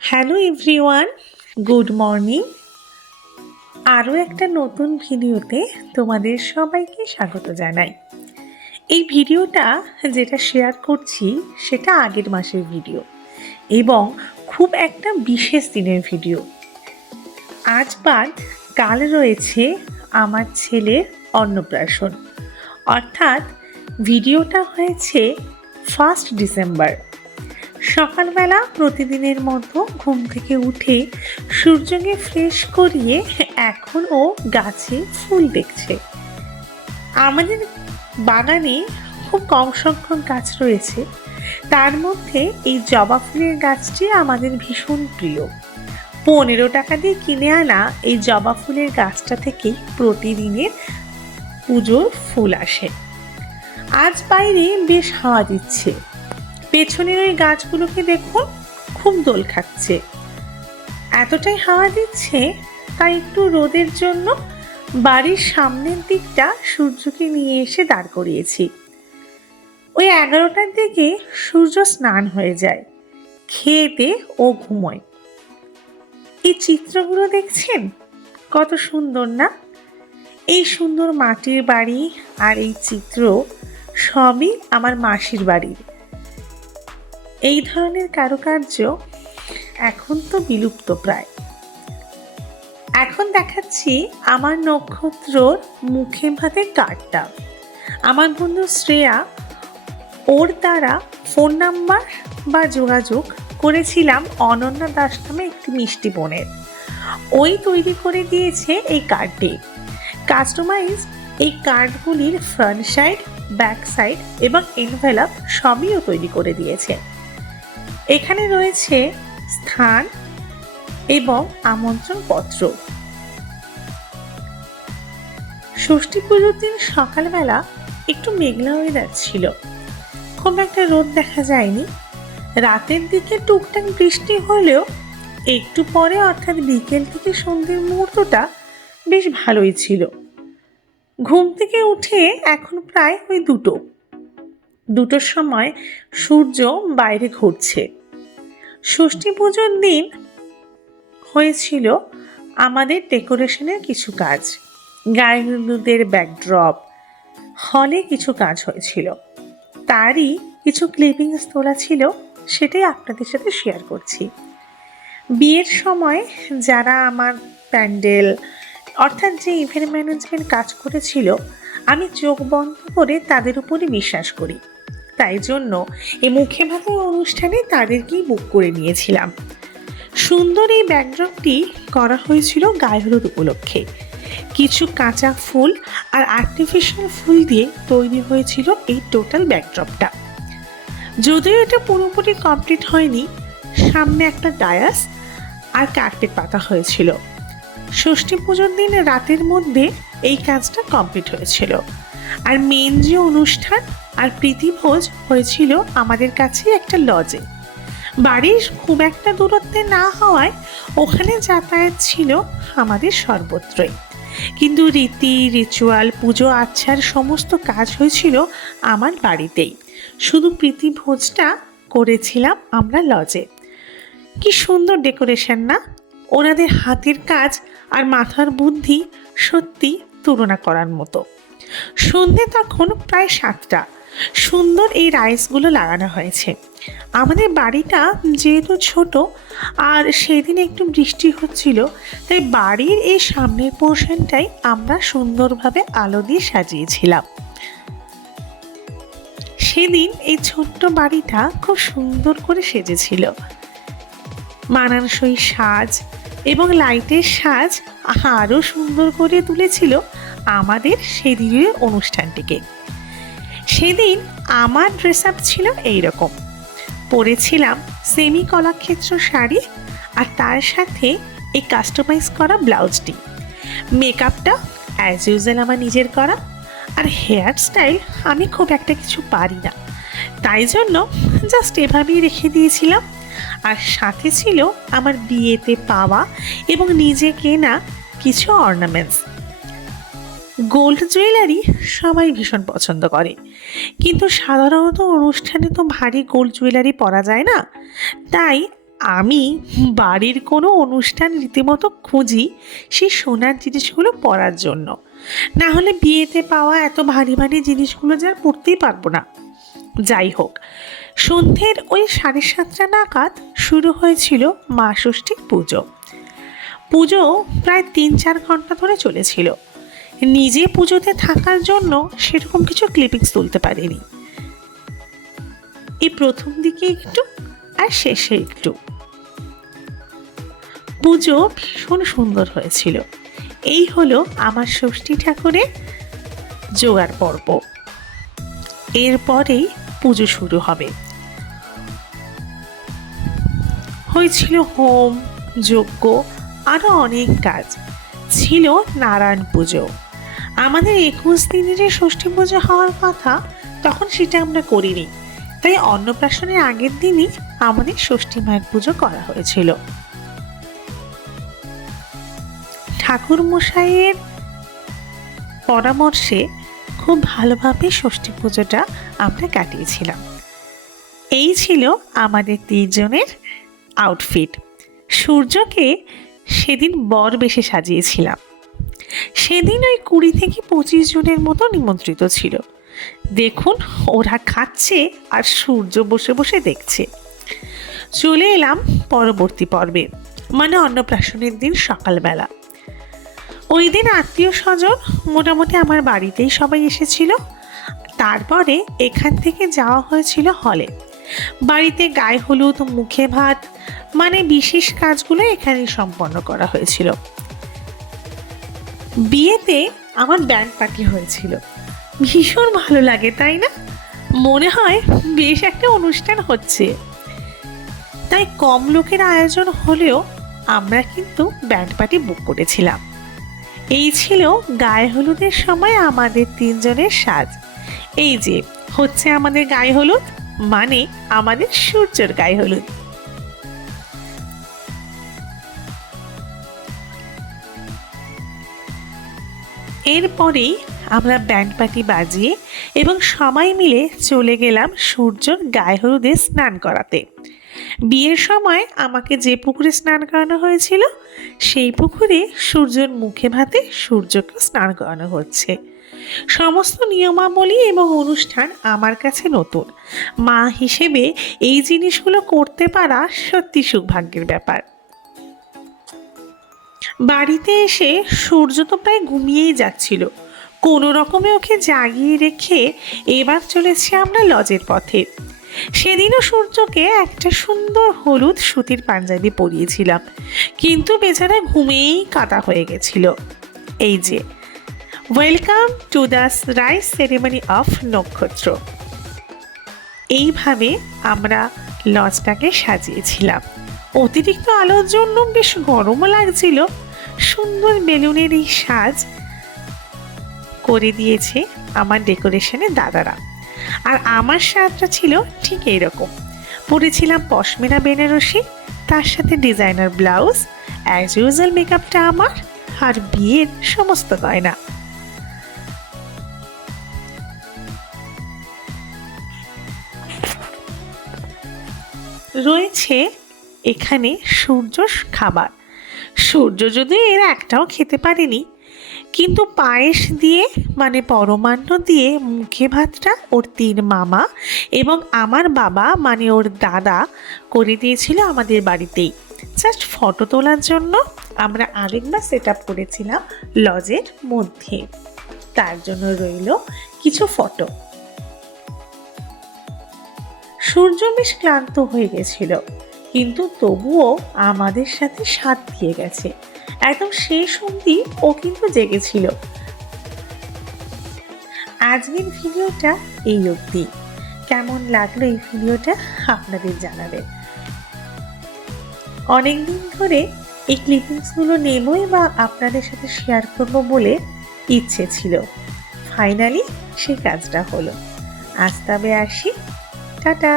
Hello everyone, good morning. আরও একটা নতুন ভিডিওতে তোমাদের সবাইকে স্বাগত জানাই। এই ভিডিওটা যেটা শেয়ার করছি সেটা আগের মাসের ভিডিও এবং খুব একটা বিশেষ দিনের ভিডিও। আজ বাদ কাল রয়েছে আমার ছেলের অন্নপ্রাশন, অর্থাৎ ভিডিওটা হয়েছে 1 ডিসেম্বর। সকালবেলা প্রতিদিনের মতো ঘুম থেকে উঠে সূর্যকে ফ্রেশ করিয়ে এখন ও গাছে ফুল দেখছে। আমাদের বাগানে খুব কম সংখ্যক গাছ রয়েছে, তার মধ্যে এই জবা ফুলের গাছটি আমাদের ভীষণ প্রিয়। 15 টাকা দিয়ে কিনে আনা এই জবা ফুলের গাছটা থেকেই প্রতিদিনের পুজোর ফুল আসে। আজ বাইরে বেশ হাওয়া দিচ্ছে, পেছনের ওই গাছগুলোকে দেখুন খুব দোল খাচ্ছে। এতটাই হাওয়া দিচ্ছে তাই একটু রোদের জন্য বাড়ির সামনের দিকটা সূর্যকে নিয়ে এসে দাঁড় করিয়েছি। ওই 11টার দিকে সূর্য স্নান হয়ে যায়, খেয়ে ও ঘুমোয়। এই চিত্রগুলো দেখছেন কত সুন্দর না? এই সুন্দর মাটির বাড়ি আর এই চিত্র সবই আমার মাসির বাড়ির। এই ধরনের কারুকার্য এখন তো বিলুপ্ত প্রায়। এখন দেখাচ্ছি আমার নক্ষত্রর মুখে ভাতে কার্ডটা। আমার বন্ধু শ্রেয়া, ওর দ্বারা ফোন নাম্বার বা যোগাযোগ করেছিলাম অনন্যা দাস নামে একটি মিষ্টি বোনের। ওই তৈরি করে দিয়েছে এই কার্ডটি। কাস্টমাইজ এই কার্ডগুলির ফ্রন্ট সাইড, ব্যাক সাইড এবং এনভেলপ সবইও তৈরি করে দিয়েছে। এখানে রয়েছে স্থান এবং আমন্ত্রণ পত্র। ষষ্ঠী পুজোর দিন সকালবেলা একটু মেঘলা ওয়েদার ছিল, খুব একটা রোদ দেখা যায়নি। রাতের দিকে টুকটাক বৃষ্টি হলেও একটু পরে অর্থাৎ বিকেল থেকে সন্ধ্যের মুহূর্তটা বেশ ভালোই ছিল। ঘুম থেকে উঠে এখন প্রায় ওই দুটোর সময় সূর্য বাইরে ঘুরছে। ষষ্ঠী পুজোর দিন হয়েছিল আমাদের ডেকোরেশনের কিছু কাজ, গায়ে হলুদের ব্যাকড্রপ, হলে কিছু কাজ হয়েছিল, তারই কিছু ক্লিপিংস তোলা ছিল, সেটাই আপনাদের সাথে শেয়ার করছি। বিয়ের সময় যারা আমার প্যান্ডেল অর্থাৎ যে ইভেন্ট ম্যানেজমেন্ট কাজ করেছিল, আমি চোখ বন্ধ করে তাদের উপরই বিশ্বাস করি, তাই জন্য এই মুখে ভাতের অনুষ্ঠানে তাদেরকেই বুক করে নিয়েছিলাম। সুন্দর এই ব্যাকড্রপটি করা হয়েছিল গায়ে হলুদ উপলক্ষে। কিছু কাঁচা ফুল আর আর্টিফিশিয়াল ফুল দিয়ে তৈরি হয়েছিল এই টোটাল ব্যাকড্রপটা। যদিও এটা পুরোপুরি কমপ্লিট হয়নি, সামনে একটা ডায়াস আর কার্পেট পাতা হয়েছিল। ষষ্ঠী পুজোর দিন রাতের মধ্যে এই কাজটা কমপ্লিট হয়েছিল। আর মেন যে অনুষ্ঠান আর প্রীতিভোজ হয়েছিল আমাদের কাছে একটা লজে। বাড়ির খুব একটা দূরত্বে না হওয়ায় ওখানে যাতায়াত ছিল আমাদের সর্বত্রই, কিন্তু রীতি রিচুয়াল, পুজো আচ্ছার সমস্ত কাজ হয়েছিল আমার বাড়িতেই। শুধু প্রীতিভোজটা করেছিলাম আমরা লজে। কি সুন্দর ডেকোরেশন না? ওনাদের হাতের কাজ আর মাথার বুদ্ধি সত্যি তুলনা করার মতো। সন্ধে তখন প্রায় 7টা। সুন্দর এই রাইসগুলো লাগানো হয়েছে। আমাদের বাড়িটা যেহেতু ছোট আর সেদিন একটু বৃষ্টি হচ্ছিল, তাই বাড়ির এই সামনের পোর্শনটাই আমরা সুন্দরভাবে আলো দিয়ে সাজিয়েছিলাম। সেদিন এই ছোট্ট বাড়িটা খুব সুন্দর করে সেজেছিল। মানানসই সাজ এবং লাইটের সাজ আরও সুন্দর করে তুলেছিল আমাদের সেদিনের অনুষ্ঠানটিকে। সেদিন আমার ড্রেস আপ ছিল এইরকম, পরেছিলাম সেমি কলাক্ষেত্র শাড়ি আর তার সাথে এই কাস্টমাইজ করা ব্লাউজটি। মেকআপটা অ্যাজ ইউজুয়াল আমার নিজের করা, আর হেয়ার স্টাইল আমি খুব একটা কিছু পারি না, তাই জন্য জাস্ট এভাবেই রেখে দিয়েছিলাম। আর সাথে ছিল আমার বিয়েতে পাওয়া এবং নিজে কেনা কিছু অর্নামেন্টস। গোল্ড জুয়েলারি সবাই ভীষণ পছন্দ করে, কিন্তু সাধারণত অনুষ্ঠানে তো ভারী গোল্ড জুয়েলারি পরা যায় না, তাই আমি বাড়ির কোনো অনুষ্ঠান রীতিমতো খুঁজি সেই সোনার জিনিসগুলো পরার জন্য, না হলে বিয়েতে পাওয়া এত ভারী ভারী জিনিসগুলো যা পরতেই পারবো না। যাই হোক, সন্ধ্যের ওই 7:30 নাগাদ শুরু হয়েছিল মা ষষ্ঠীর পুজো। পুজো প্রায় 3-4 ঘন্টা ধরে চলেছিল। নিজে পুজোতে থাকার জন্য সেরকম কিছু ক্লিপিংস তুলতে পারিনি। এই প্রথম দিকে একটু আর শেষে একটু। পুজো ভীষণ সুন্দর হয়েছিল। এই হলো আমার ষষ্ঠী ঠাকুরের জোগাড় পর্ব। এরপরেই পুজো শুরু হবে। হয়েছিল হোম, যজ্ঞ, আরও অনেক কাজ। ছিল নারায়ণ পুজো। আমাদের 21 দিনে যে ষষ্ঠী পুজো হওয়ার কথা, তখন সেটা আমরা করিনি। তাই অন্নপ্রাশনের আগের দিনই আমাদের ষষ্ঠী মায়ের পুজো করা হয়েছিল। ঠাকুর মশাইয়ের পরামর্শে খুব ভালোভাবে ষষ্ঠী পুজোটা আমরা কাটিয়েছিলাম। এই ছিল আমাদের 3 জনের আউটফিট। সূর্যকে সেদিন বর বেশে সাজিয়েছিলাম। সেদিন ওই 20-25 জনের মতো নিমন্ত্রিত ছিল। দেখুন, ওরা খাচ্ছে আর সূর্য বসে বসে দেখছে। চলে এলাম পরবর্তী পর্বে, মানে অন্নপ্রাশনের দিন সকালবেলা। ওই দিন আত্মীয় স্বজন মোটামুটি আমার বাড়িতেই সবাই এসেছিল। তারপরে এখান থেকে যাওয়া হয়েছিল হলে। বাড়িতে গায়ে হলুদ, মুখে ভাত, মানে বিশেষ কাজগুলো এখানেই সম্পন্ন করা হয়েছিল। বিয়েতে আমার ব্যান্ড পার্টি হয়েছিল। ভীষণ ভালো লাগে, তাই না? মনে হয় বেশ একটা অনুষ্ঠান হচ্ছে। তাই কম লোকের আয়োজন হলেও আমরা কিন্তু ব্যান্ড পার্টি বুক করেছিলাম। এই ছিল গায়ে হলুদের সময় আমাদের 3 জনের সাজ। এই যে হচ্ছে আমাদের গায়ে হলুদ, মানে আমাদের সূর্যের গায়ে হলুদ। এরপরেই আমরা ব্যান্ড পার্টি বাজিয়ে এবং সবাই মিলে চলে গেলাম সূর্যর গায়ে হলুদে স্নান করাতে। বিয়ের সময় আমাকে যে পুকুরে স্নান করানো হয়েছিল, সেই পুকুরে সূর্যর মুখে ভাতে সূর্যকে স্নান করানো হচ্ছে। সমস্ত নিয়মাবলী এবং অনুষ্ঠান আমার কাছে নতুন। মা হিসেবে এই জিনিসগুলো করতে পারা সত্যি সৌভাগ্যের ব্যাপার। বাড়িতে এসে সূর্য তো প্রায় ঘুমিয়েই যাচ্ছিল। কোনো রকমে ওকে জাগিয়ে রেখে এবার চলেছি আমরা লজের পথে। সেদিনও সূর্যকে একটা সুন্দর হলুদ সুতির পাঞ্জাবি পরিয়েছিলাম, কিন্তু বেচারা ঘুমিয়েই কাটা হয়ে গেছিল। এই যে, welcome to the rice ceremony of নক্ষত্র। এইভাবে আমরা লজটাকে সাজিয়েছিলাম। অতিরিক্ত আলোর জন্য বেশ গরমও লাগছিল। সুন্দর বেলুনের এই সাজ করে দিয়েছে আমার ডেকোরেশনের দাদারা। আর আমার সাজটা ছিল ঠিক এইরকম। পরেছিলাম পশমিনা বেনারসি, তার সাথে ডিজাইনার ব্লাউজ, অ্যাজ ইউজুয়াল মেকআপটা আমার, আর বিয়ের সমস্ত গয়না। রয়েছে এখানে সূর্যর খাবার। সূর্য যদি এর একটাও খেতে পারেনি, কিন্তু পায়েস দিয়ে, মানে পরমান্ন দিয়ে মুখে ভাতটা ওর 3 মামা এবং আমার বাবা, মানে ওর দাদা, করে দিয়েছিল আমাদের বাড়িতেই। জাস্ট ফটো তোলার জন্য আমরা আরেকবার সেট আপ করেছিলাম লজের মধ্যে। তার জন্য রইল কিছু ফটো। সূর্য বেশ ক্লান্ত হয়ে গেছিল, কিন্তু তবুও আমাদের সাথে সাথ দিয়ে গেছে। একদম শেষ অবধি ও কিন্তু জেগেছিল। আজকের ভিডিওটা এই অবধি। কেমন লাগলো এই ভিডিওটা আপনাদের জানাবেন। অনেকদিন ধরে এই ক্লিপিংসগুলো নেবই বা আপনাদের সাথে শেয়ার করব বলে ইচ্ছে ছিল। ফাইনালি সেই কাজটা হলো। আজ তবে আসি, টাটা।